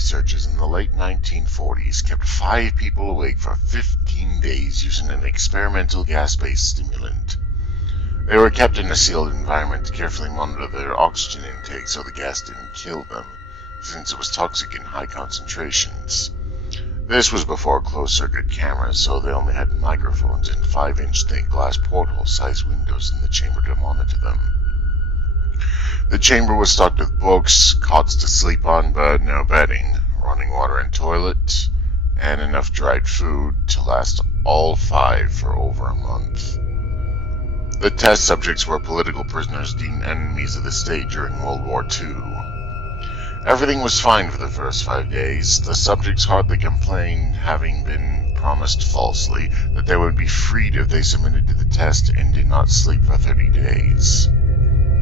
researchers in the late 1940s kept 5 people awake for 15 days using an experimental gas-based stimulant. They were kept in a sealed environment to carefully monitor their oxygen intake so the gas didn't kill them, since it was toxic in high concentrations. This was before closed-circuit cameras, so they only had microphones and 5-inch thick glass porthole-sized windows in the chamber to monitor them. The chamber was stocked with books, cots to sleep on but no bedding, running water and toilet, and enough dried food to last all 5 for over a month. The test subjects were political prisoners deemed enemies of the state during World War II. Everything was fine for the first 5 days. The subjects hardly complained, having been promised falsely that they would be freed if they submitted to the test and did not sleep for 30 days.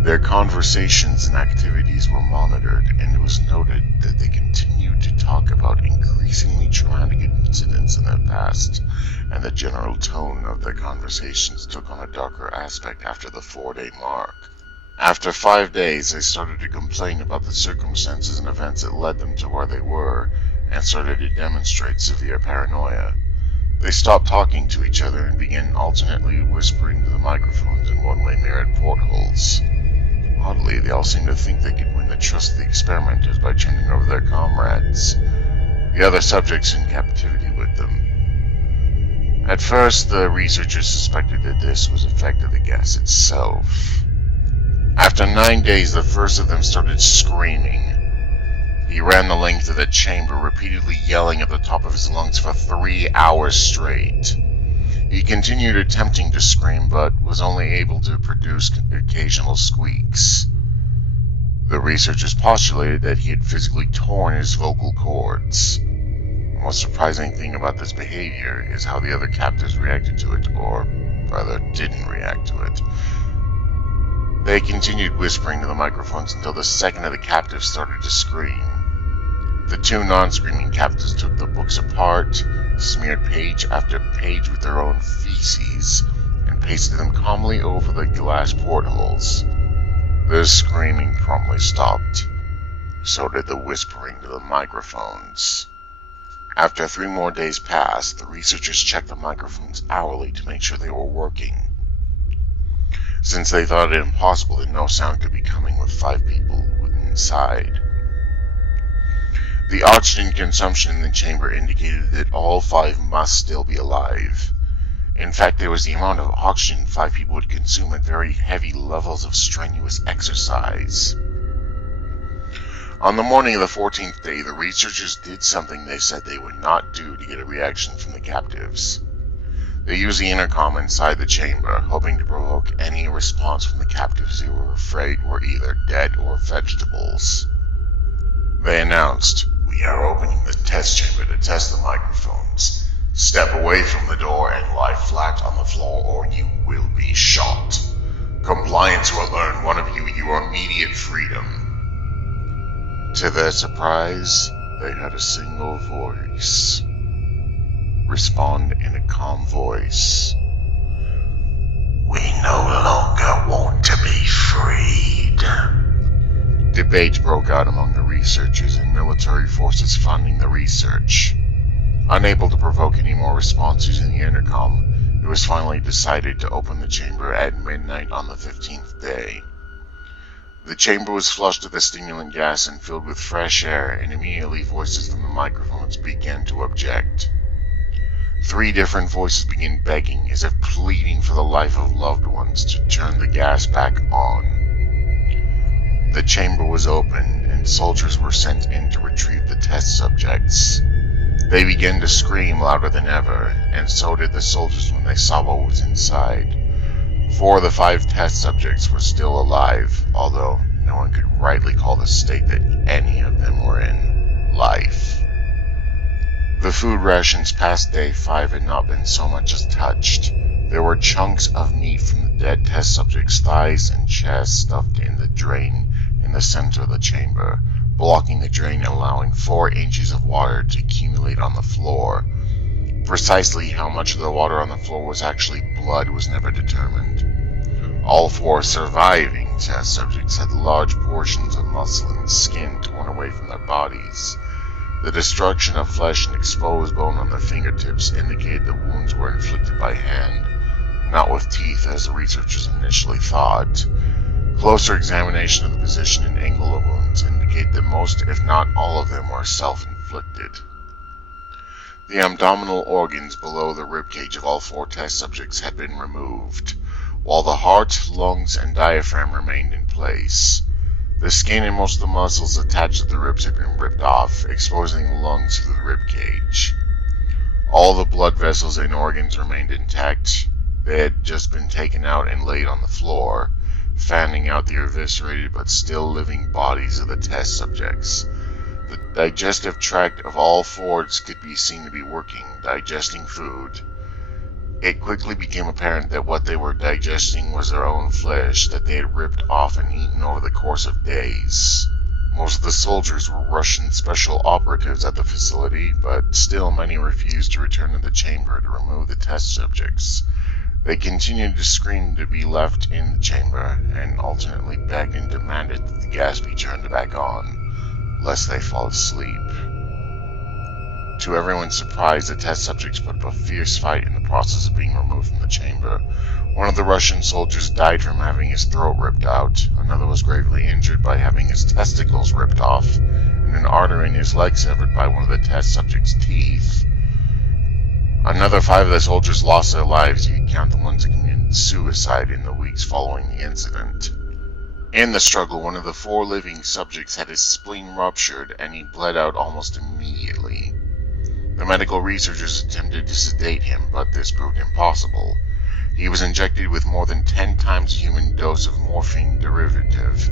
Their conversations and activities were monitored, and it was noted that they continued to talk about increasingly traumatic incidents in their past, and the general tone of their conversations took on a darker aspect after the 4-day mark. After 5 days, they started to complain about the circumstances and events that led them to where they were, and started to demonstrate severe paranoia. They stopped talking to each other and began alternately whispering to the microphones in one-way mirrored portholes. Oddly, they all seemed to think they could win the trust of the experimenters by turning over their comrades, the other subjects in captivity with them. At first, the researchers suspected that this was effect of the gas itself. After 9 days, the first of them started screaming. He ran the length of the chamber, repeatedly yelling at the top of his lungs for 3 hours straight. He continued attempting to scream, but was only able to produce occasional squeaks. The researchers postulated that he had physically torn his vocal cords. The most surprising thing about this behavior is how the other captives reacted to it, or rather, didn't react to it. They continued whispering to the microphones until the second of the captives started to scream. The 2 non-screaming captives took the books apart, smeared page after page with their own feces, and pasted them calmly over the glass portholes. The screaming promptly stopped. So did the whispering to the microphones. After 3 more days passed, the researchers checked the microphones hourly to make sure they were working, since they thought it impossible that no sound could be coming with 5 people inside. The oxygen consumption in the chamber indicated that all 5 must still be alive. In fact, there was the amount of oxygen 5 people would consume at very heavy levels of strenuous exercise. On the morning of the 14th day, the researchers did something they said they would not do to get a reaction from the captives. They used the intercom inside the chamber, hoping to provoke any response from the captives who were afraid were either dead or vegetables. They announced, "We are opening the test chamber to test the microphones. Step away from the door and lie flat on the floor or you will be shot. Compliance will earn one of you your immediate freedom." To their surprise, they had a single voice respond in a calm voice. "We no longer want to be freed." Debate broke out among the researchers and military forces funding the research. Unable to provoke any more response using the intercom, it was finally decided to open the chamber at midnight on the 15th day. The chamber was flushed with the stimulant gas and filled with fresh air, and immediately voices from the microphones began to object. 3 different voices began begging, as if pleading for the life of loved ones, to turn the gas back on. The chamber was opened, and soldiers were sent in to retrieve the test subjects. They began to scream louder than ever, and so did the soldiers when they saw what was inside. 4 of the 5 test subjects were still alive, although no one could rightly call the state that any of them were in life. The food rations past day 5 had not been so much as touched. There were chunks of meat from the dead test subjects' thighs and chest stuffed in the drain in the center of the chamber, blocking the drain and allowing 4 inches of water to accumulate on the floor. Precisely how much of the water on the floor was actually blood was never determined. All 4 surviving test subjects had large portions of muscle and skin torn away from their bodies. The destruction of flesh and exposed bone on their fingertips indicated the wounds were inflicted by hand, not with teeth as the researchers initially thought. Closer examination of the position and angle of wounds indicate that most, if not all of them, were self-inflicted. The abdominal organs below the ribcage of all 4 test subjects had been removed, while the heart, lungs, and diaphragm remained in place. The skin and most of the muscles attached to the ribs had been ripped off, exposing the lungs through the ribcage. All the blood vessels and organs remained intact. They had just been taken out and laid on the floor, fanning out the eviscerated but still living bodies of the test subjects. The digestive tract of all 4 could be seen to be working, digesting food. It quickly became apparent that what they were digesting was their own flesh that they had ripped off and eaten over the course of days. Most of the soldiers were Russian special operatives at the facility, but still many refused to return to the chamber to remove the test subjects. They continued to scream to be left in the chamber, and alternately begged and demanded that the gas be turned back on, lest they fall asleep. To everyone's surprise, the test subjects put up a fierce fight in the process of being removed from the chamber. One of the Russian soldiers died from having his throat ripped out, another was gravely injured by having his testicles ripped off, and an artery in his leg severed by one of the test subjects' teeth. Another 5 of the soldiers lost their lives. You can count the ones that committed suicide in the weeks following the incident. In the struggle, one of the 4 living subjects had his spleen ruptured, and he bled out almost immediately. The medical researchers attempted to sedate him, but this proved impossible. He was injected with more than 10 times the human dose of morphine derivative,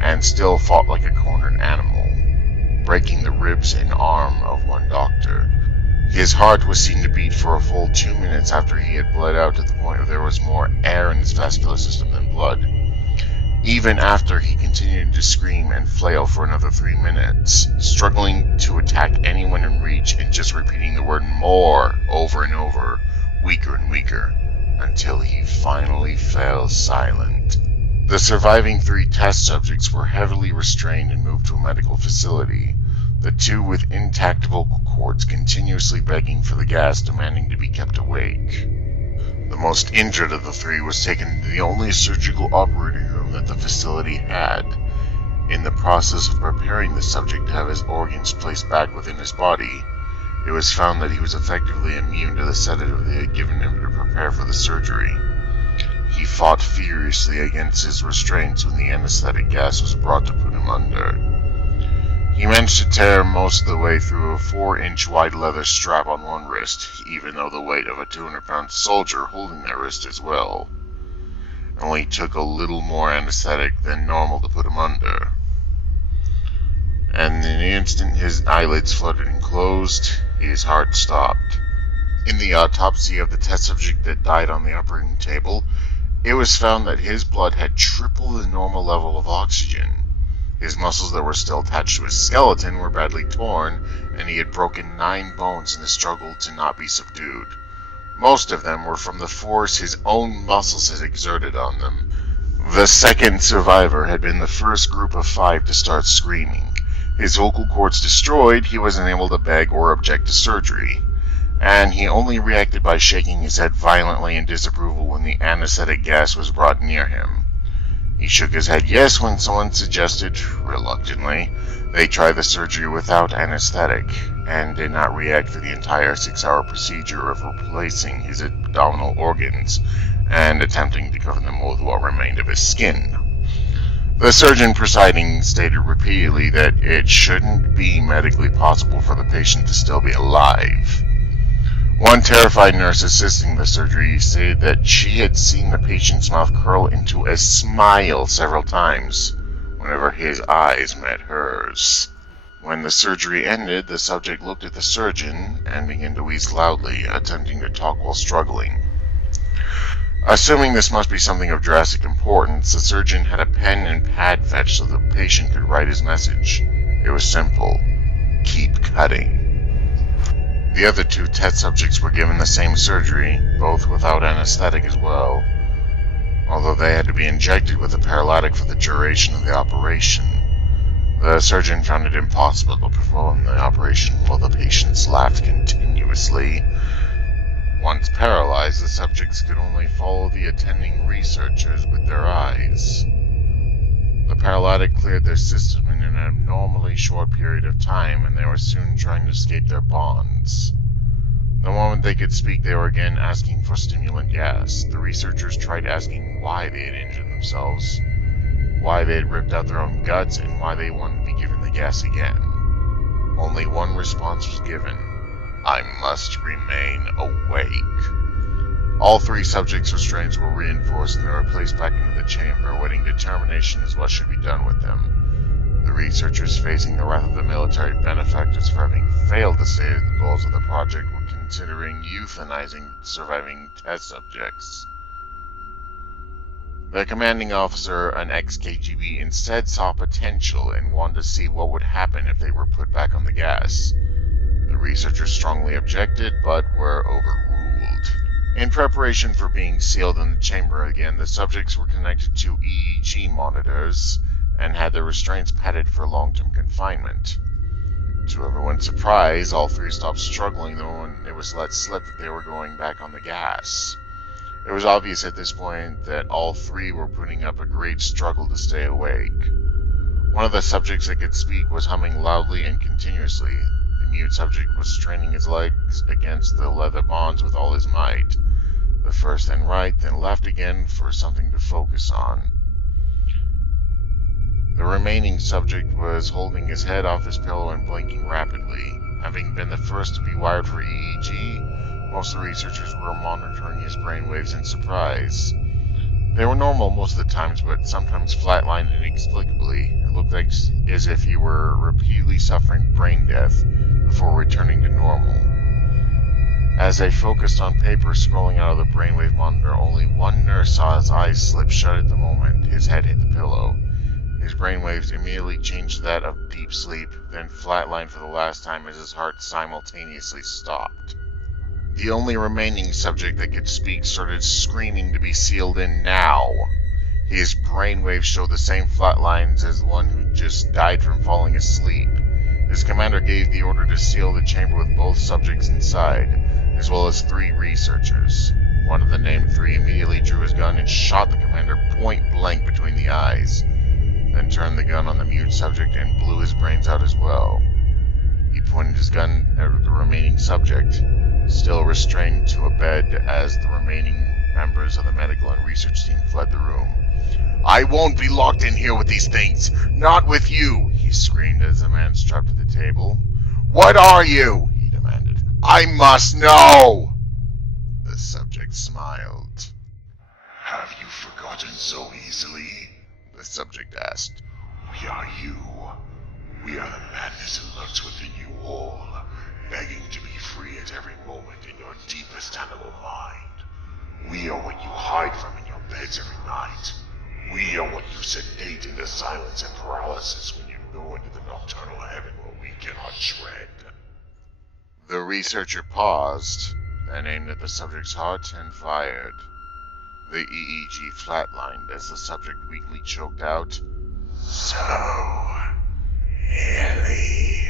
and still fought like a cornered animal, breaking the ribs and arm of one doctor. His heart was seen to beat for a full 2 minutes after he had bled out to the point where there was more air in his vascular system than blood. Even after, he continued to scream and flail for another 3 minutes, struggling to attack anyone in reach and just repeating the word "more" over and over, weaker and weaker, until he finally fell silent. The surviving 3 test subjects were heavily restrained and moved to a medical facility, the 2 with intact vocal cords continuously begging for the gas, demanding to be kept awake. The most injured of the 3 was taken to the only surgical operating room that the facility had. In the process of preparing the subject to have his organs placed back within his body, it was found that he was effectively immune to the sedative they had given him to prepare for the surgery. He fought furiously against his restraints when the anesthetic gas was brought to put him under. He managed to tear most of the way through a 4-inch wide leather strap on one wrist, even though the weight of a 200-pound soldier holding that wrist as well. It only took a little more anesthetic than normal to put him under. And in the instant his eyelids fluttered and closed, his heart stopped. In the autopsy of the test subject that died on the operating table, it was found that his blood had triple the normal level of oxygen. His muscles that were still attached to his skeleton were badly torn, and he had broken 9 bones in the struggle to not be subdued. Most of them were from the force his own muscles had exerted on them. The second survivor had been the first group of 5 to start screaming. His vocal cords destroyed, he was unable to beg or object to surgery, and he only reacted by shaking his head violently in disapproval when the anesthetic gas was brought near him. He shook his head yes when someone suggested, reluctantly, they try the surgery without anesthetic, and did not react for the entire 6-hour procedure of replacing his abdominal organs and attempting to cover them with what remained of his skin. The surgeon presiding stated repeatedly that it shouldn't be medically possible for the patient to still be alive. One terrified nurse assisting the surgery stated that she had seen the patient's mouth curl into a smile several times whenever his eyes met hers. When the surgery ended, the subject looked at the surgeon and began to wheeze loudly, attempting to talk while struggling. Assuming this must be something of drastic importance, the surgeon had a pen and pad fetched so the patient could write his message. It was simple: keep cutting. The other 2 test subjects were given the same surgery, both without anesthetic as well, although they had to be injected with a paralytic for the duration of the operation. The surgeon found it impossible to perform the operation while the patients laughed continuously. Once paralyzed, the subjects could only follow the attending researchers with their eyes. The paralytic cleared their system in an abnormally short period of time, and they were soon trying to escape their bonds. The moment they could speak, they were again asking for stimulant gas. The researchers tried asking why they had injured themselves, why they had ripped out their own guts, and why they wanted to be given the gas again. Only one response was given: I must remain awake. All three subjects' restraints were reinforced and they were placed back into the chamber, awaiting determination as what should be done with them. The researchers, facing the wrath of the military benefactors for having failed to save the goals of the project, were considering euthanizing surviving test subjects. The commanding officer, an ex-KGB, instead saw potential and wanted to see what would happen if they were put back on the gas. The researchers strongly objected, but were overruled. In preparation for being sealed in the chamber again, the subjects were connected to EEG monitors and had their restraints padded for long-term confinement. To everyone's surprise, all three stopped struggling though, and it was let slip that they were going back on the gas. It was obvious at this point that all three were putting up a great struggle to stay awake. One of the subjects that could speak was humming loudly and continuously. The mute subject was straining his legs against the leather bonds with all his might. The first then right, then left again for something to focus on. The remaining subject was holding his head off his pillow and blinking rapidly. Having been the first to be wired for EEG, most of the researchers were monitoring his brainwaves in surprise. They were normal most of the times, but sometimes flatlined inexplicably. It looked like as if he were repeatedly suffering brain death before returning to normal. As they focused on paper scrolling out of the brainwave monitor, only one nurse saw his eyes slip shut at the moment his head hit the pillow. His brainwaves immediately changed to that of deep sleep, then flatlined for the last time as his heart simultaneously stopped. The only remaining subject that could speak started screaming to be sealed in now. His brainwaves showed the same flat lines as the one who just died from falling asleep. His commander gave the order to seal the chamber with both subjects inside, as well as 3 researchers. One of the named 3 immediately drew his gun and shot the commander point blank between the eyes, then turned the gun on the mute subject and blew his brains out as well. He pointed his gun at the remaining subject, still restrained to a bed as the remaining members of the medical and research team fled the room. "I won't be locked in here with these things! Not with you!" he screamed as the man strapped to the table. "What are you?" he demanded. "I must know!" The subject smiled. "Have you forgotten so easily?" the subject asked. "We are you. We are the madness that lurks within you all, begging to be free at every moment in your deepest animal mind. We are what you hide from in your beds every night. We are what you sedate into silence and paralysis when you go into the nocturnal heaven where we cannot tread." The researcher paused, then aimed at the subject's heart and fired. The EEG flatlined as the subject weakly choked out, "So, Ellie."